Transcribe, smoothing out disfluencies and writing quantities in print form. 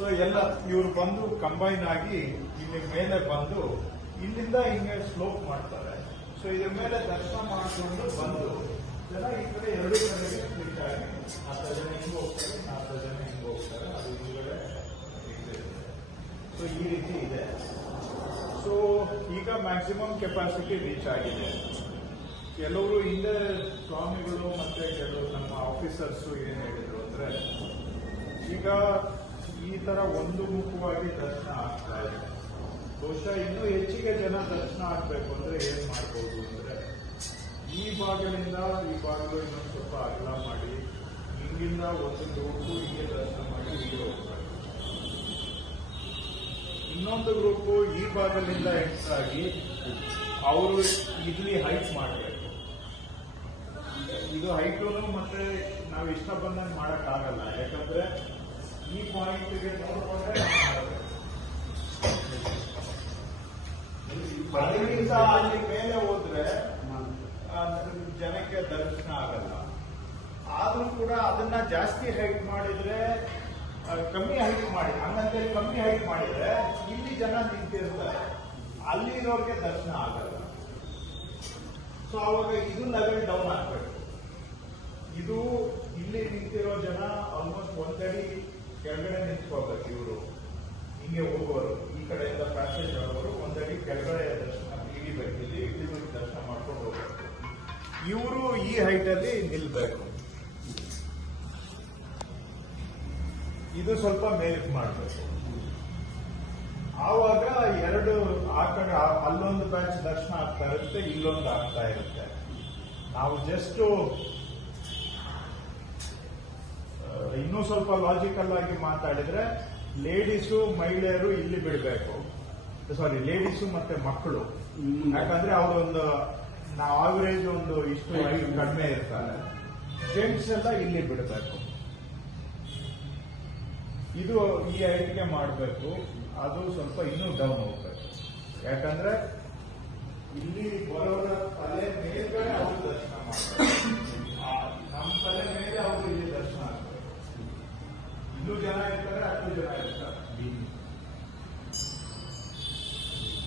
So ಎಲ್ಲ ಇವ್ರು ಬಂದು ಕಂಬೈನ್ ಆಗಿ ಇಲ್ಲಿ ಮೇಲೆ ಬಂದು ಇಲ್ಲಿಂದ ಹಿಂಗೆ ಸ್ಲೋಪ್ ಮಾಡ್ತಾರೆ. ಸೊ ಇದ್ರ ಮೇಲೆ ದರ್ಶನ ಮಾಡಿಕೊಂಡು ಬಂದು ಜನ ಈ ಕಡೆ ಎರಡು ಕಡೆಗೆ ಸ್ಪ್ಲಿಟ್ ಆಗಿ 40 ಜನ ಹಿಂಗ್ ಹೋಗ್ತಾರೆ, 40 ಜನ ಹಿಂಗ್ ಹೋಗ್ತಾರೆ. ಅದು ಹಿಂದ್ಗಡೆ ಸೊ ಈ ರೀತಿ ಇದೆ. ಸೊ ಈಗ ಮ್ಯಾಕ್ಸಿಮಮ್ ಕೆಪಾಸಿಟಿ ರೀಚ್ ಆಗಿದೆ. ಕೆಲವರು ಹಿಂದೆ ಸ್ವಾಮಿಗಳು ಮತ್ತೆ ಕೆಲವರು ನಮ್ಮ ಆಫೀಸರ್ಸ್ ಏನ್ ಹೇಳಿದ್ರು ಅಂದ್ರೆ, ಈಗ ಈ ತರ ಒಂದು ಮುಖವಾಗಿ ದರ್ಶನ ಆಗ್ತಾ ಇದೆ. ಬಹುಶಃ ಇನ್ನೂ ಹೆಚ್ಚಿಗೆ ಜನ ದರ್ಶನ ಆಗ್ಬೇಕು ಅಂದ್ರೆ ಏನ್ ಮಾಡ್ಬೋದು ಅಂದ್ರೆ, ಈ ಭಾಗದಿಂದ ಈ ಭಾಗಗಳು ಇನ್ನೊಂದು ಸ್ವಲ್ಪ ಅಗಲ ಮಾಡಿ, ಹಿಂಗಿಂದ ಒಂದು ಗ್ರೂಪು ಹಿಂಗೆ ದರ್ಶನ ಮಾಡಿ ಹೀಗೆ ಹೋಗ್ತಾರೆ. ಇನ್ನೊಂದು ಗ್ರೂಪು ಈ ಭಾಗದಿಂದ ಎಂಟರ್ ಆಗಿ ಅವರು ಇಲ್ಲಿ ಹೈಟ್ ಮಾಡಬೇಕು. ಇದು ಹೈಟು ಮತ್ತೆ ನಾವು ಇಷ್ಟ ಬಂದಂಗೆ ಮಾಡಕ್ ಆಗಲ್ಲ, ಯಾಕಂದ್ರೆ ಈ ಪಾಯಿಂಟ್ಗೆ ನೋಡ್ಕೊಂಡ್ರೆ ಅದಕ್ಕಿಂತ ಅಲ್ಲಿ ಮೇಲೆ ಹೋದ್ರೆ ಜನಕ್ಕೆ ದರ್ಶನ ಆಗಲ್ಲ. ಆದ್ರೂ ಕೂಡ ಅದನ್ನ ಜಾಸ್ತಿ ಹೈಟ್ ಮಾಡಿದ್ರೆ, ಕಮ್ಮಿ ಹೈಟ್ ಮಾಡಿ ಹಂಗಂತೇಳಿ ಕಮ್ಮಿ ಹೈಟ್ ಮಾಡಿದ್ರೆ ಇಲ್ಲಿ ಜನ ನಿಂತಿರ್ತಾರೆ, ಅಲ್ಲಿರೋರ್ಗೆ ದರ್ಶನ ಆಗಲ್ಲ. ಸೊ ಅವಾಗ ಇದು ಲೆವೆಲ್ ಡೌನ್ ಆಗ್ಬೇಕು. ಇದು ಇಲ್ಲಿ ನಿಂತಿರೋ ಜನ ಆಲ್ಮೋಸ್ಟ್ ಒಂದಡಿ ಕೆಳಗಡೆ ನಿಂತ್ಕೋಬೇಕು. ಇವರು ಹಿಂಗೆ ಹೋಗೋರು, ಈ ಕಡೆಯಿಂದ ಪ್ಯಾಸೇಜ್ ಆಗೋರು ಒಂದಡಿ ಕೆಳಗಡೆ ದರ್ಶನ ಇಳಿಬೇಕು, ಇಲ್ಲಿ ದರ್ಶನ ಮಾಡ್ಕೊಂಡು ಹೋಗ್ಬೇಕು. ಇವರು ಈ ಹೈಟ್ ಅಲ್ಲಿ ನಿಲ್ಬೇಕು. ಇದು ಸ್ವಲ್ಪ ಮೇಲಕ್ಕೆ ಮಾಡಬೇಕು. ಆವಾಗ ಎರಡು ಆ ಕಡೆ ಅಲ್ಲೊಂದು ಬ್ಯಾಚ್ ದರ್ಶನ ಆಗ್ತಾ ಇರುತ್ತೆ, ಇಲ್ಲೊಂದು ಆಗ್ತಾ ಇರುತ್ತೆ. ನಾವು ಜಸ್ಟ್ ಇನ್ನೂ ಸ್ವಲ್ಪ ಲಾಜಿಕಲ್ ಆಗಿ ಮಾತಾಡಿದ್ರೆ, ಲೇಡೀಸು ಮಹಿಳೆಯರು ಇಲ್ಲಿ ಬಿಡಬೇಕು. ಸಾರಿ, ಲೇಡೀಸು ಮತ್ತೆ ಮಕ್ಕಳು, ಯಾಕಂದ್ರೆ ಅವರೊಂದು ಆವರೇಜ್ ಒಂದು ಇಷ್ಟು ಕಡಿಮೆ ಇರ್ತಾರೆ. ಜೆಂಟ್ಸ್ ಎಲ್ಲ ಇಲ್ಲಿ ಬಿಡಬೇಕು. ಇದು ಈ ಹೈಟ್ಗೆ ಮಾಡಬೇಕು. ಅದು ಸ್ವಲ್ಪ ಇನ್ನೂ ಡೌನ್ ಹೋಗ್ಬೇಕು, ಯಾಕಂದ್ರೆ ಇಲ್ಲಿ ಬರೋರ ತಲೆ ಮೇಲ್ಗಡೆ ಅವರು ದರ್ಶನ ಮಾಡಬೇಕು.